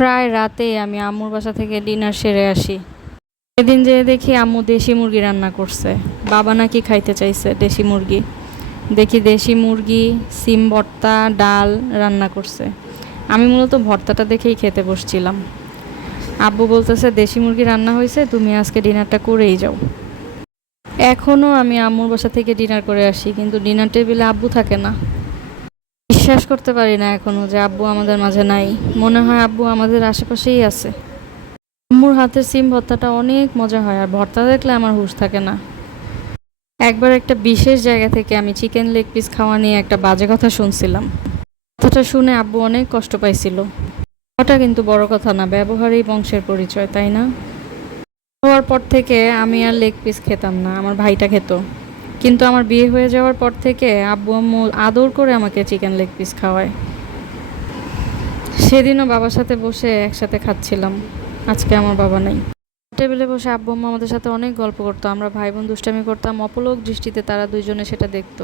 প্রায় রাতে আমি আম্মুর বাসা থেকে ডিনার সেরে আসি। সেদিন যে দেখি আম্মু দেশি মুরগি রান্না করছে। বাবা নাকি খাইতে চাইছে দেশি মুরগি। দেখি দেশি মুরগি, সিম ভর্তা, ডাল রান্না করছে। আমি মূলত ভর্তাটা দেখেই খেতে বসছিলাম। আব্বু বলতেছে, দেশি মুরগি রান্না হয়েছে তুমি আজকে ডিনারটা করেই যাও। এখনও আমি আম্মুর বাসা থেকে ডিনার করে আসি, কিন্তু ডিনার টেবিলে আব্বু থাকে না। বিশ্বাস করতে পারি না এখনও যে আব্বু আমাদের মাঝে নাই। মনে হয় আব্বু আমাদের আশেপাশেই আছে। আম্মুর হাতের সিম ভর্তাটা অনেক মজা হয় আর ভর্তা দেখলে আমার হুঁশ থাকে না। একবার একটা বিশেষ জায়গা থেকে আমি চিকেন লেগ পিস খাওয়া নিয়ে একটা বাজে কথা শুনছিলাম। কথাটা শুনে আব্বু অনেক কষ্ট পাইছিল। ওটা কিন্তু বড় কথা না, ব্যবহারই বংশের পরিচয়, তাই না? হওয়ার পর থেকে আমি আর লেগ পিস খেতাম না, আমার ভাইটা খেত। কিন্তু আমার বিয়ে হয়ে যাওয়ার পর থেকে আব্বু আম্মু আদর করে আমাকে চিকেন লেগ পিস খাওয়ায়। সেদিনও বাবার সাথে বসে একসাথে খাচ্ছিলাম। আজকে আমার বাবা নেই। টেবিলে বসে আব্বু আম্মু আমাদের সাথে অনেক গল্প করতো। আমরা ভাই বোন দুষ্টামি করতাম। অপলোক দৃষ্টিতে তারা দুইজনে সেটা দেখতো।